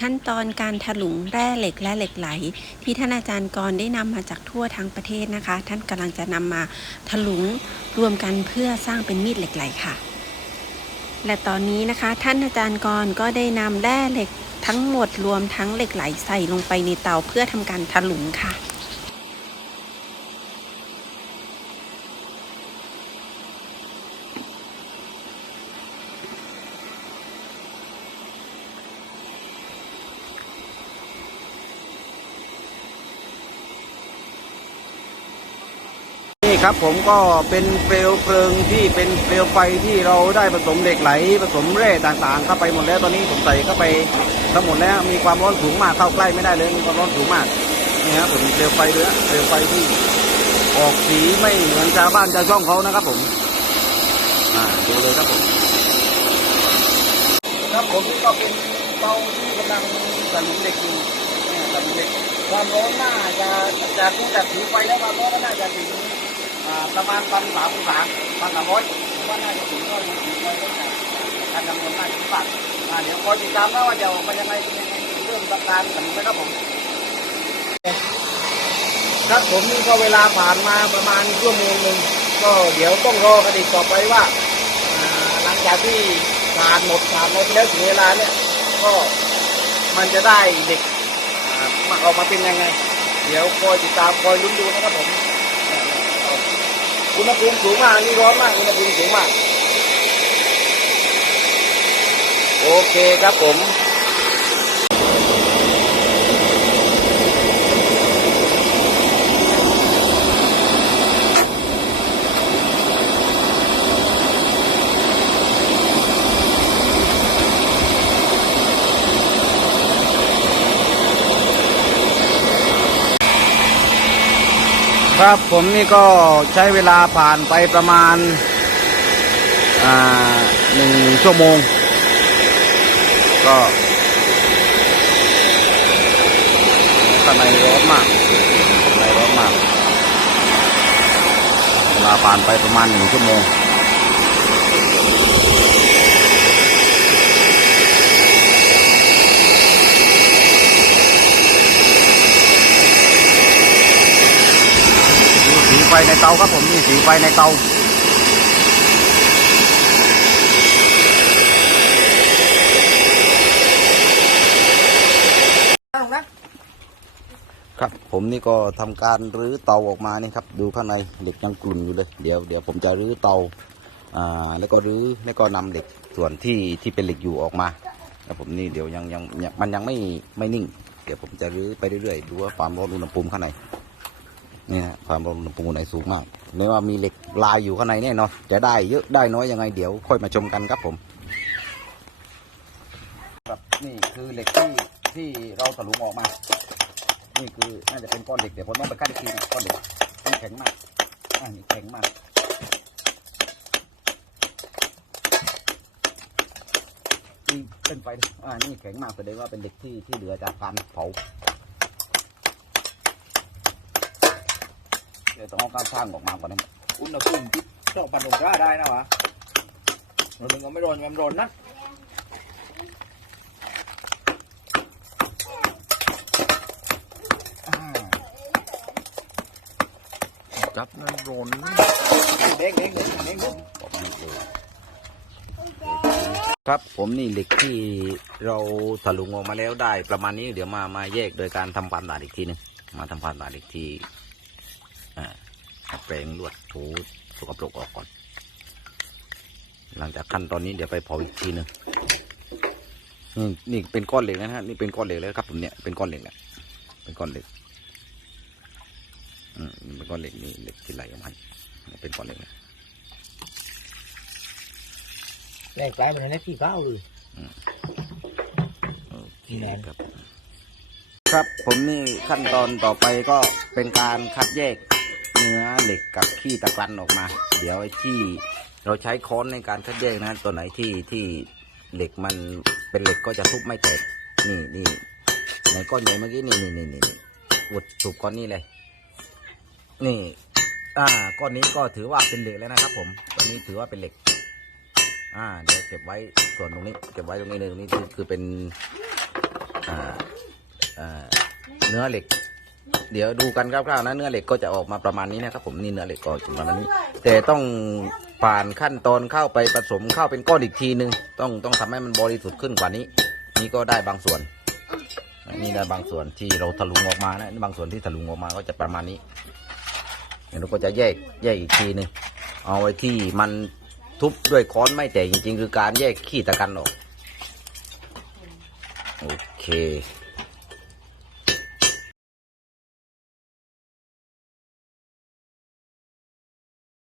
ขั้นตอนการถลุงแร่เหล็กและเหล็กไหล ที่ท่านอาจารย์กรได้นำมาจากทั่วทั้งประเทศนะคะ ท่านกำลังจะนำมาถลุงรวมกันเพื่อสร้างเป็นมีดเหล็กไหลค่ะ และตอนนี้นะคะ ท่านอาจารย์กรก็ได้นำแร่เหล็กทั้งหมดรวมทั้งเหล็กไหลใส่ลงไปในเตาเพื่อทำการถลุงค่ะ ครับผมก็เป็นเปลวเพลิงที่เป็นเปลวไฟที่เราได้ผสมเหล็กไหลผสมแร่ต่างๆ เข้าไปหมดแล้วตอนนี้ผมใส่เข้าไปทั้งหมดแล้วมีความร้อนสูงมากเข้าใกล้ไม่ได้เลยมีความร้อนสูงมากนี่ครับผมเปลวไฟเลยนะเปลวไฟที่ออกสีไม่เหมือนชาวบ้านชาวช่องเขานะครับผมอ่าดูเลยครับผมครับผมนี่ก็เป็นเตาที่กำลังสั่นเหล็กอยู่เนี่ยสั่นเหล็กความร้อนน่าจะจากดูจากผิวไฟแล้วความร้อนก็น่าจะถึง ประมาณพันสามองศาพันสามร้อยว่าน่าจะถึงก็ถึงไปได้การคำนวณน่าจะถึงบเดี๋ยวคอยติดตามนะว่าจะออกมายังไงเป็นยังไงเรื่องประการกันนะครับผมครับผมนี่ก็เวลาผ่านมาประมาณชั่วโมงหนึ่งก็เดี๋ยวต้องรอกันอีกต่อไปว่า หลังจากที่ผ่านหมดผ่านหมดแล้วถึงเวลาเนี่ยก็มันจะได้เด็กมาออกมาเป็นยังไง เดี๋ยวคอยติดตามคอยลุ้นดูนะครับผม อุณหภูมิสูงมากนี่ร้อนมากอุณหภูมิสูงมาก โอเคครับผม ครับผมนี่ก็ใช้เวลาผ่านไปประมาณหนึ่งชั่วโมง ก็ข้างในร้อนมากข้างในร้อนมาก เวลาผ่านไปประมาณหนึ่งชั่วโมง ดูสีไฟในเตาครับผมนี่สีไฟในเตาครับผมนี่ก็ทำการรื้อเตาออกมานี่ครับ ดูข้างในเหล็กยังกลุ่นอยู่เลยเดี๋ยวเดี๋ยวผมจะรื้อเตาอ่าแล้วก็รื้อแล้วก็นำเหล็กส่วนที่ที่เป็นเหล็กอยู่ออกมาแล้วผมนี่เดี๋ยวยังยังยังมันยังไม่ไม่นิ่ง เดี๋ยวผมจะรื้อไปเรื่อยๆดูว่าความร้อนอุณหภูมิข้างใน นี่นะความร้อนอุณหภูมิในสูงมากไม่ว่ามีเหล็กลายอยู่ข้างในแน่นอนจะได้เยอะได้น้อยยังไงเดี๋ยวค่อยมาชมกันครับผมครับนี่คือเหล็กที่ที่เราถลุงออกมา นี่คือน่าจะเป็นก้อนเหล็กเดี๋ยวผมต้องไปคัดอีกทีนะก้อนเหล็กมันแข็งมากอ่านี่แข็งมากนี่เป็นไฟอ่านี่แข็งมากแสดงว่าเป็นเหล็กที่ที่เหลือจากการเผา เดี๋ยวต้องเอาการสร้างออกมาก่อนนะอุณหภูมิที่สองพันองศาได้นะวะเราดึงก็ไม่ร้อนมันร้อนนะอ่ากับนั่นร้อนเด้งเด้งเด้งเด้งบอกให้ดูครับผมนี่เหล็กที่เราถลุงออกมาแล้วได้ประมาณนี้เดี๋ยวมามาแยกโดยการทำความสะอาดอีกทีหนึงมาทำความสะอาดอีกทีอ่า เอาแปรงลวดถูสกปรกออกก่อน หลังจากขั้นตอนนี้เดี๋ยวไปเผาอีกทีหนึงนี่นี่เป็นก้อนเหล็กนะฮะนี่เป็นก้อนเหล็กแล้วครับผมเนี่ยเป็นก้อนเหล็กแหละเป็นก้อนเหล็กอืมเป็นก้อนเหล็กนี่เหล็กที่ไหลออกมาเนี่ยเป็นก้อนเหล็กนะแรงกลายเป็นนักที่เก้าเลยโอเคครับ ครับผมนี่ขั้นตอนต่อไปก็เป็นการคัดแยกเนื้อเหล็กกับขี้ตะกรันออกมา เดี๋ยวไอ้ที่เราใช้ค้อนในการคัดแยกนะตัวไหนที่ที่เหล็กมันเป็นเหล็กก็จะทุบไม่แตกนี่นี่ในก้อนใหญ่เมื่อกี้นี่นี่นี่นี่นี่อุดถูกก้อนนี้เลย นี่อ่าก้อนนี้ก็ถือว่าเป็นเหล็กแล้วนะครับ ผมตัวนี้ถือว่าเป็นเหล็ก อ่าเดี๋ยวเก็บไว้ส่วนตรงนี้เก็บไว้ตรงนี้เลยตรงนี้คือคือเป็นอ่าอ่าเนื้อเหล็ก เดี๋ยวดูกันคร่าวๆนะเนื้อเหล็กก็จะออกมาประมาณนี้นะครับ ผมนี่เนื้อเหล็กก็จะประมาณนี้ แต่ต้องผ่านขั้นตอนเข้าไปผสมเข้าเป็นก้อนอีกทีหนึ่งต้องต้องทำให้มันบริสุทธิ์ขึ้นกว่านี้ นี่ก็ได้บางส่วนนี่ได้บางส่วนที่เราทะลุงออกมานะบางส่วนที่ทะลุงออกมาก็จะประมาณนี้เดี๋ยวเราก็จะแยกแยกอีกทีหนึ่งเอาไว้ที่มันทุบด้วยค้อนไม่แตกจริง ๆ คือการแยกขี้ตะกันออกโอเค